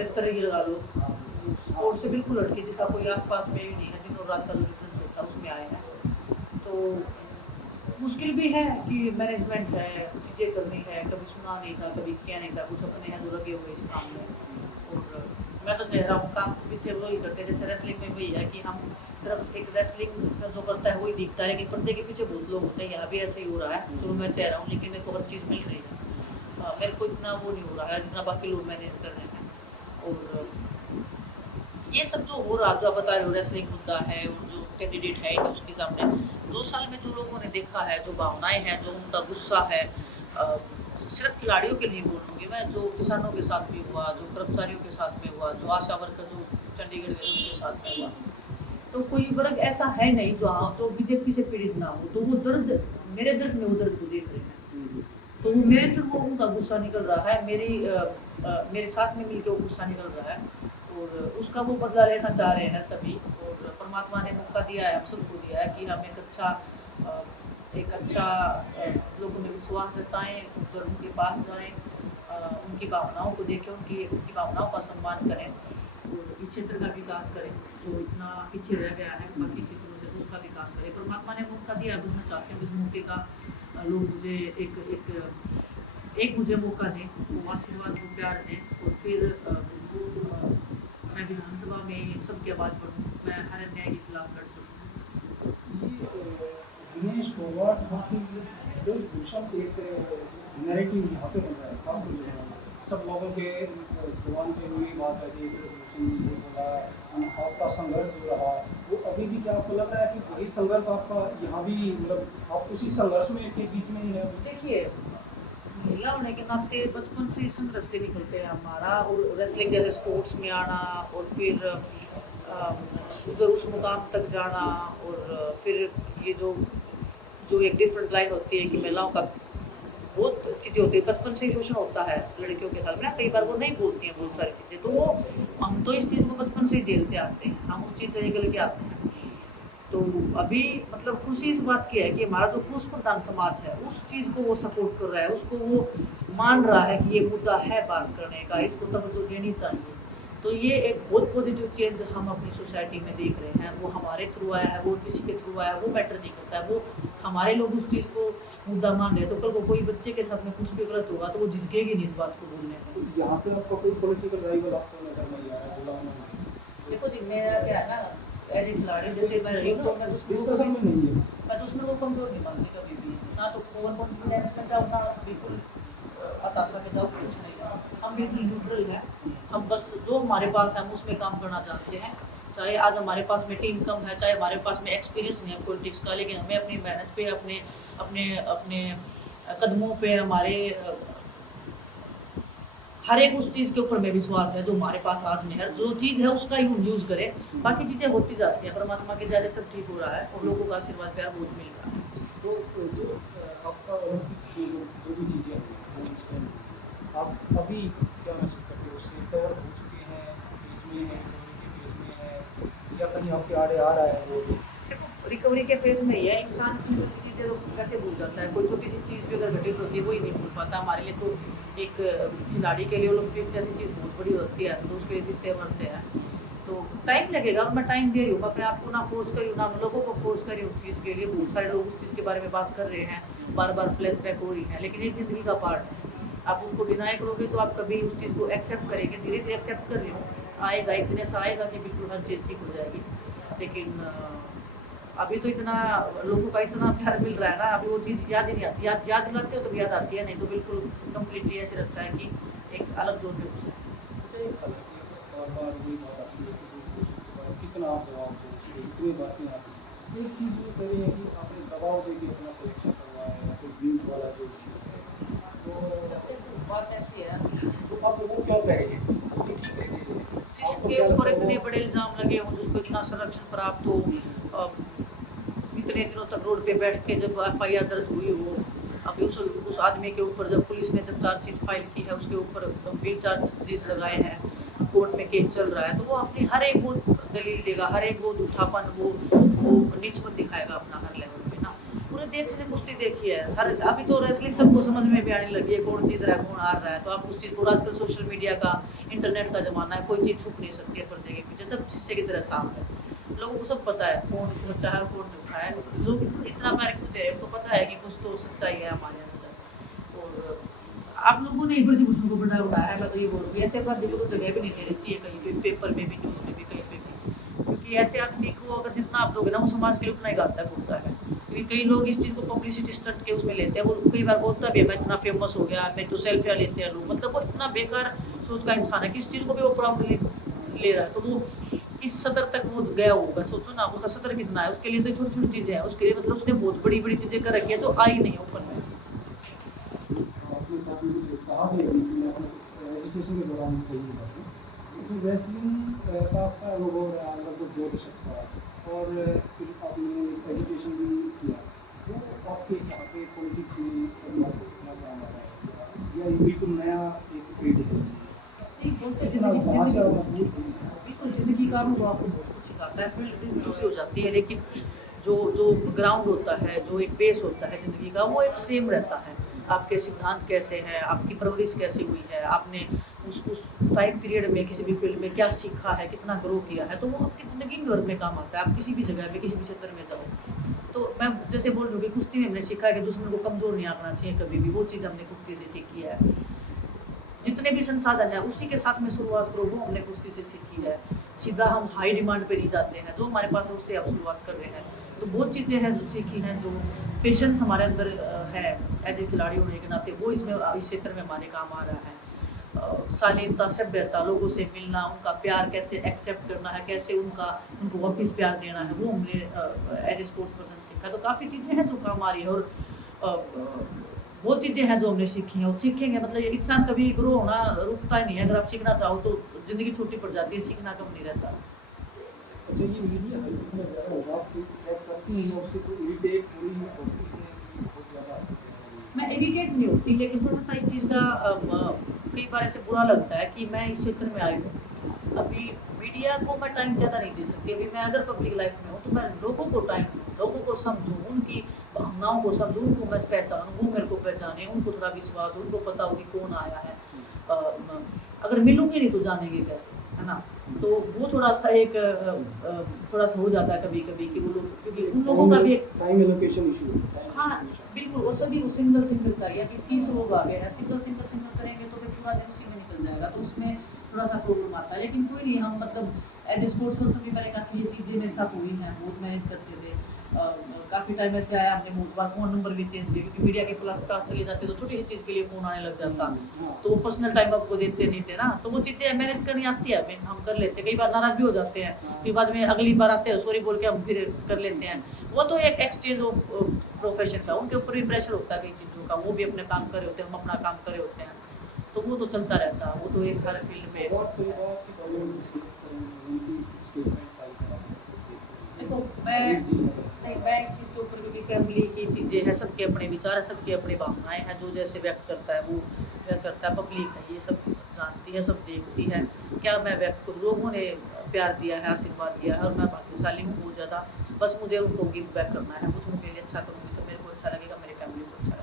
क्षेत्र ये लगा लो, स्पोर्ट्स से बिल्कुल हटके, जिसका कोई आसपास में भी नहीं है, दिन और रात का जो डिफरेंस होता है उसमें आए हैं। तो मुश्किल भी है कि मैनेजमेंट है, चीज़ें करनी है, कभी सुना नहीं था, कभी क्या नहीं था, कुछ अपने हैं जो लगे हुए इस काम में। और मैं तो चाह रहा हूँ काम के पीछे वही करते हैं, जैसे रेसलिंग में वही है कि हम सिर्फ एक रेसलिंग का जो करता है वही दिखता है, लेकिन पर्दे के पीछे बहुत लोग होते हैं। यहाँ भी ऐसे ही हो रहा है जो मैं चाह रहा हूँ, लेकिन मेरे को हर चीज़ मिल रही है। मेरे को इतना वो नहीं हो रहा है जितना बाकी लोग मैनेज कर रहे हैं। और ये सब जो हो रहा, जो आप बता रहे हो, रेसलिंग मुद्दा है और जो कैंडिडेट है तो उसके सामने 2 साल में जो लोगों ने देखा है, जो भावनाएं हैं, जो उनका गुस्सा है, सिर्फ खिलाड़ियों के लिए बोलूँगी मैं, जो किसानों के साथ भी हुआ, जो कर्मचारियों के साथ में हुआ, जो आशा वर्कर जो चंडीगढ़ गए उनके साथ में हुआ, तो कोई वर्ग ऐसा है नहीं जो बीजेपी से पीड़ित ना हो। तो वो दर्द, मेरे दर्द में वो दर्द को देख रहे हैं, तो वो मेरे थ्रू वो उनका गुस्सा निकल रहा है, मेरे साथ में मिलकर वो गुस्सा निकल रहा है, और उसका वो बदला लेना चाह रहे हैं सभी। और परमात्मा ने मौका दिया है, हम सबको दिया है कि हम एक अच्छा लोगों में विश्वास जताएँ, उधर उनके पास जाएँ, उनकी भावनाओं को देखें, उनकी भावनाओं का सम्मान करें और इस क्षेत्र का विकास करें जो इतना पीछे रह गया है बाकी क्षेत्रों से, तो उसका विकास करें। परमात्मा ने मौका दिया है, मैं चाहती हूँ इस मौके का लोग मुझे एक मुझे मौका दें, वो आशीर्वाद, वो प्यार दें, और फिर मैं विधानसभा में सबकी आवाज़ बनूँ, मैं हर अन्याय के खिलाफ लड़ सकूँ। दिनेश फोगाट वर्सेस भूषण एक नैरेटिव यहाँ पे बन रहा है, खास तौर पे सब लोगों के जबान पे वही बात है कि भूषण ये बोला, आपका संघर्ष जो रहा वो अभी भी, क्या आपको लग रहा है कि वही संघर्ष आपका यहाँ भी, मतलब आप उसी संघर्ष में के बीच में ही है? देखिए, महिला होने के नाते बचपन से इस संघर्ष से निकलते हैं हमारा, और रेसलिंग जैसे स्पोर्ट्स में आना, और फिर उधर उस मुकाम तक जाना, और फिर ये जो एक डिफरेंट लाइन होती है कि महिलाओं का बहुत चीज़ें होती है, बचपन से ही शोषण होता है लड़कियों के साथ में ना, कई बार वो नहीं बोलती हैं बहुत सारी चीज़ें, तो वो हम तो इस चीज़ को बचपन से ही झेलते आते हैं, हम उस चीज़ से निकल के आते हैं। तो अभी मतलब खुशी इस बात की है कि हमारा जो पुरुष प्रधान समाज है उस चीज़ को वो सपोर्ट कर रहा है, उसको वो मान रहा है कि ये मुद्दा है बात करने का, इसको तवज्जो देनी चाहिए। तो ये एक बहुत पॉजिटिव चेंज हम अपनी सोसाइटी में देख रहे हैं। वो हमारे थ्रू आया है, वो किसी के थ्रू आया है, वो मैटर नहीं करता है, वो हमारे लोग उस चीज़ को मुद्दा मान रहे हैं। तो कल को कोई बच्चे के साथ में कुछ भी गलत होगा तो वो झिझकेगी नहीं इस बात को बोलने में। तो यहाँ पे आपका कोई पॉलिटिकल राइवल आपको नजर नहीं आ रहा है जुलान में? देखो जी, मेरा क्या है ना, एज ए खिलाड़ी जैसे मैं रही हूँ, तो मैं डिस्कशन में नहीं है, मैं तो उसमें वो कमज़ोर नहीं मानती कभी भी, ना तो ओवर कॉन्फिडेंस में जाऊँ, ना बिल्कुल हताशा में जाऊँ, कुछ नहीं जाऊँ। हम बिल्कुल न्यूट्रल हैं, हम बस जो हमारे पास है हम उसमें काम करना चाहते हैं। चाहे आज हमारे पास में टीम कम है, चाहे हमारे पास में एक्सपीरियंस नहीं है पॉलिटिक्स का, लेकिन हमें अपनी मेहनत पे, अपने अपने अपने कदमों पे, हमारे हर एक उस चीज़ के ऊपर में विश्वास है जो हमारे पास आज में है। जो चीज़ है उसका ही हम यूज़ करें, बाकी चीज़ें होती जाती हैं, परमात्मा के ज़रिए सब ठीक हो रहा है और लोगों का आशीर्वाद प्यार बहुत मिल रहा है। तो जो आपका ओलंपिक जो भी चीज़ें हैं आप अभी क्या महसूस करते हो, उससे कवर हो चुके हैं, इसमें है, रिकवरी के फेज में है, या कहीं आपके आड़े आ रहा है वो? देखो, रिकवरी के फेज में ही है, इंसान की चीज़ें तो कैसे भूल जाता है, कोई छोटी सी चीज़ भी अगर घटित होती है वही नहीं भूल पाता। हमारे लिए तो एक खिलाड़ी के लिए ओलंपिक जैसी चीज़ बहुत बड़ी होती है, तो उसके लिए जीतते मरते हैं, तो टाइम लगेगा और मैं टाइम दे रही हूँ, मैं अपने आप को ना फोर्स करी हूँ, ना लोगों को फोर्स करी उस चीज़ के लिए। बहुत सारे लोग उस चीज़ के बारे में बात कर रहे हैं, बार बार फ्लैशबैक हो रही है, लेकिन एक ज़िंदगी का पार्ट है। आप उसको डिनाई करोगे तो आप कभी उस चीज़ को एक्सेप्ट करेंगे, धीरे धीरे एक्सेप्ट कर रही हूँ, आएगा एक दिन ऐसा आएगा कि बिल्कुल हर चीज़ ठीक हो जाएगी। लेकिन अभी तो इतना लोगों का इतना प्यार मिल रहा है ना, अभी वो चीज़ याद ही नहीं आती। याद दिलाते हो तो याद आती है, नहीं तो बिल्कुल कम्प्लीटली ऐसे लगता है कि एक अलग जोन में घुसे। कितना आप जवाब दो, इतनी बातें आती हैं, एक चीज़ वो कह रही है कि आपने दबाव दे के अपना सिलेक्शन करवाया है, कोई ब्रीड वाला जो इशू है, तो बात ऐसी है, तो आप वो क्यों कहेंगे? वो तो ठीक है कि जिसके ऊपर इतने बड़े इल्ज़ाम लगे हों, जिसको इतना संरक्षण प्राप्त हो, इतने दिनों तक रोड पे बैठ के जब FIR दर्ज हुई हो, अभी उस आदमी के ऊपर जब पुलिस ने जब चार्जशीट फाइल की है, उसके ऊपर गंभीर चार्जेस लगाए हैं, कोर्ट में केस चल रहा है, तो वो अपनी हर एक वो दलील देगा, हर एक वो झूठापन, वो नीचपन दिखाएगा अपना हर लेवल पे ना। पूरे देश से कुश्ती देखी है, हर अभी तो रेसलिंग सबको समझ में भी आने लगी है, कौन जीत रहा है कौन हार रहा है, तो आप उस चीज़ को आजकल सोशल मीडिया का इंटरनेट का ज़माना है, कोई चीज़ छुप नहीं सकती है पर्दे के पीछे, सब शीशे की तरह साफ है। लोगों को सब पता है कौन सच्चा है कौन झूठा है। लोग इतना प्यार क्यों दे रहे हैं, उनको पता है कि कुछ तो सच्चाई है हमारे अंदर। और आप लोगों ने इधर से कुछ को बड़ा उड़ाया है, मैं तो ये बोल रही हूँ ऐसे अपराधी को तो जगह भी नहीं देनी चाहिए कहीं पे, पेपर में भी, न्यूज़ में भी, कहीं पे भी। क्योंकि ऐसे आदमी को अगर जितना आप दोगे ना, वो समाज के लिए उतना ही घातक होता है। क्योंकि कई लोग इस चीज़ को पब्लिसिटी स्टंट के उसमें लेते हैं, वो कई बार बोलता भी है मैं इतना फेमस हो गया, मैं तो सेल्फियाँ लेते हैं लोग, मतलब वो इतना बेकार सोच का इंसान है कि इस चीज़ को भी वो प्राउडली ले रहा है। तो वो किस सतर तक वो गया होगा, सोचो ना उसका सतर कितना है। उसके लिए तो छोटी छोटी चीज़ें हैं, उसके लिए मतलब उसने बहुत बड़ी बड़ी चीज़ें कर रखी है जो आई नहीं ओपन में। आपने काफ़ी कहा भी है बीच में, आपने एजुकेशन के दौरान कही बात तो रेसलिंग का आपका अनुभव रहा लगभग 2 दशक का, और फिर आपने एजुकेशन भी किया, तो आपके यहाँ पे पॉलिटिक्स में क्या काम आ रहा है, या ये बिल्कुल नया एक फील्ड है? नहीं, बोलते हैं इतना वहाँ से ज़िंदगी मजबूत नहीं है। बिल्कुल ज़िंदगी का अनुभव आपको बहुत कुछ सिखाता है, फील्ड दूसरी हो जाती है, लेकिन जो जो ग्राउंड होता है, जो एक बेस होता है ज़िंदगी का, वो एक सेम रहता है। आपके सिद्धांत कैसे हैं, आपकी परवरिश कैसी हुई है, आपने उस टाइम पीरियड में किसी भी फील्ड में क्या सीखा है, कितना ग्रो किया है, तो वो आपकी ज़िंदगी भर में काम आता है। आप किसी भी जगह पे, किसी भी क्षेत्र में जाओ। तो मैं जैसे बोल रही हूँ कि कुश्ती में हमने सीखा है कि दुश्मन को कमज़ोर नहीं आंकना चाहिए कभी भी, वो चीज़ हमने कुश्ती से सीखी है। जितने भी संसाधन है उसी के साथ में शुरुआत करो, वो हमने कुश्ती से सीखी है। सीधा हम हाई डिमांड पे नहीं जाते हैं, जो हमारे पास है उससे आप शुरुआत कर रहे हैं। तो बहुत चीज़ें हैं जो सीखी हैं, जो पेशेंस हमारे अंदर है एज ए खिलाड़ी होने के नाते, वो इसमें इस क्षेत्र में हमारे काम आ रहा है। शालीनता, सभ्यता, लोगों से मिलना, उनका प्यार कैसे एक्सेप्ट करना है, कैसे उनको वापस प्यार देना है, वो हमने एज ए स्पोर्ट्स पर्सन सीखा। तो काफ़ी चीज़ें हैं जो काम आ रही है, और बहुत चीज़ें हैं जो हमने सीखी हैं और सीखेंगे। मतलब ये इंसान कभी ग्रो होना रुकता ही नहीं है। अगर आप सीखना चाहो तो ज़िंदगी छोटी पड़ जाती है, सीखना कम नहीं रहता। अच्छा, ये मीडिया है इतना ज़्यादा होगा, आपको करती है उससे कोई इरिटेट हुई होती है बहुत ज़्यादा? मैं इरिटेट नहीं होती, लेकिन थोड़ा सा इस चीज़ का कई बार ऐसे बुरा लगता है कि मैं इस क्षेत्र में आई हूँ। अभी मीडिया को मैं टाइम ज़्यादा नहीं दे सकती। अभी मैं अगर पब्लिक लाइफ में हूँ तो मैं लोगों को टाइम दूँ, लोगों को समझूँ, उनकी भावनाओं को समझूँ, उनको मैं पहचानूँ, वो मेरे को पहचाने, उनको थोड़ा विश्वास हो, उनको पता हो कि कौन आया है। अगर मिलूंगी नहीं तो जानेंगे कैसे, है ना? तो वो थोड़ा सा एक थोड़ा सा हो जाता है कभी कभी कि वो लोग, क्योंकि उन लोगों का भी एक टाइम एलोकेशन इशू है। हाँ बिल्कुल, वो सभी सिंगल सिंगल चाहिए। अभी 30 लोग आ गए हैं, सिंगल सिंगल सिंगल करेंगे तो फिर पूरा दिन उसी में निकल जाएगा, तो उसमें थोड़ा सा प्रॉब्लम आता है। लेकिन कोई नहीं, हम मतलब एज ए स्पोर्ट्स पर्सन भी मैंने काफ़ी ये चीज़ें मेरे साथ हुई हैं, बहुत मैनेज करते थे। काफ़ी टाइम ऐसे आया, हमने बहुत बार फ़ोन नंबर भी चेंज किए, क्योंकि मीडिया के क्लास चले जाते तो छोटी सी चीज़ के लिए फ़ोन आने लग जाता, तो वो पर्सनल टाइम आपको देते नहीं थे ना। तो वो चीज़ें मैनेज करनी आती है, हमें हम कर लेते हैं। कई बार नाराज़ भी हो जाते हैं, फिर बाद में अगली बार आते हैं सॉरी बोल के हम फिर कर लेते हैं। वो तो एक एक्सचेंज ऑफ प्रोफेशन का, उनके ऊपर भी प्रेशर होता है कई चीज़ों का, वो भी अपने काम कर रहे होते हैं, हम अपना काम कर रहे होते हैं, तो वो तो चलता रहता है। वो तो एक हर फील्ड में देखो, मैं इस चीज़ के ऊपर, क्योंकि फैमिली की चीज़ें हैं, सबके अपने विचार है, सबके अपनी भावनाएं हैं, जो जैसे व्यक्त करता है वो व्यक्त करता है। पब्लिक है, ये सब जानती है, सब देखती है, क्या मैं व्यक्त करूँ। लोगों ने प्यार दिया है, आशीर्वाद दिया है, और मैं भाग्यशाली हूँ बहुत ज़्यादा। बस मुझे उनको गिव बैक करना है, कुछ उनके लिए अच्छा करूँगी तो मेरे को अच्छा लगेगा, मेरी फैमिली को अच्छा लगेगा।